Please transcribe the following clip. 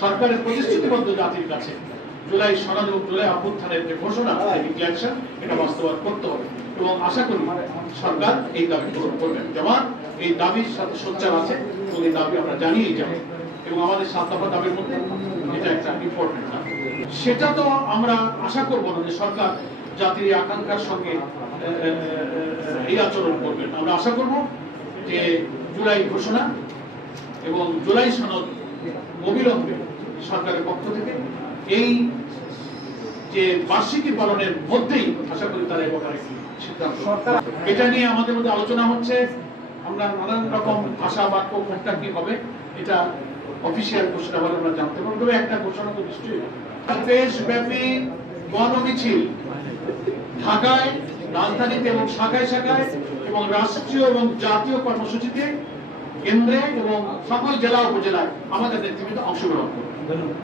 সরকারের প্রতিশ্রুতিবদ্ধ জাতির কাছে জুলাই সনদ এবং জুলাই অভ্যুত্থানের যে ঘোষণা ডিক্লারেশন এটা বাস্তবায়ন করতে হবে এবং আশা করি সরকার এই দাবি পূরণ করবেন যেমন এই দাবির সাথে সোচ্চার আছে এবং এই দাবি আমরা জানিয়েই যাব এবং আমাদের সাত দফা দাবির মধ্যে এটা একটা ইম্পর্টেন্ট দাবি। সেটা তো আমরা আশা করব না যে সরকার জাতির আকাঙ্ক্ষার সঙ্গে এই আচরণ করবেন আমরা আশা করব যে জুলাই ঘোষণা এবং জুলাই সনদ অবিলম্বে সরকারের পক্ষ থেকে এই যে বার্ষিকী পালনের মধ্যেই আশা করি তারা এ ব্যাপারে সিদ্ধান্ত এটা নিয়ে আমাদের মধ্যে আলোচনা হচ্ছে। আমরা নানান রকম ভাষা বাক্য কোনটা কি হবে এটা অফিসিয়াল ঘোষণা বলে আমরা জানতে পারব। তবে একটা ঘোষণা তো নিশ্চয়ই। দেশব্যাপী গণমিছিল ঢাকায় রাজধানীতে এবং শাখায় শাখায় এবং রাষ্ট্রীয় এবং জাতীয় কর্মসূচিতে কেন্দ্রে এবং সকল জেলা উপজেলায় আমাদের নেতৃবৃন্দ অংশগ্রহণ করবে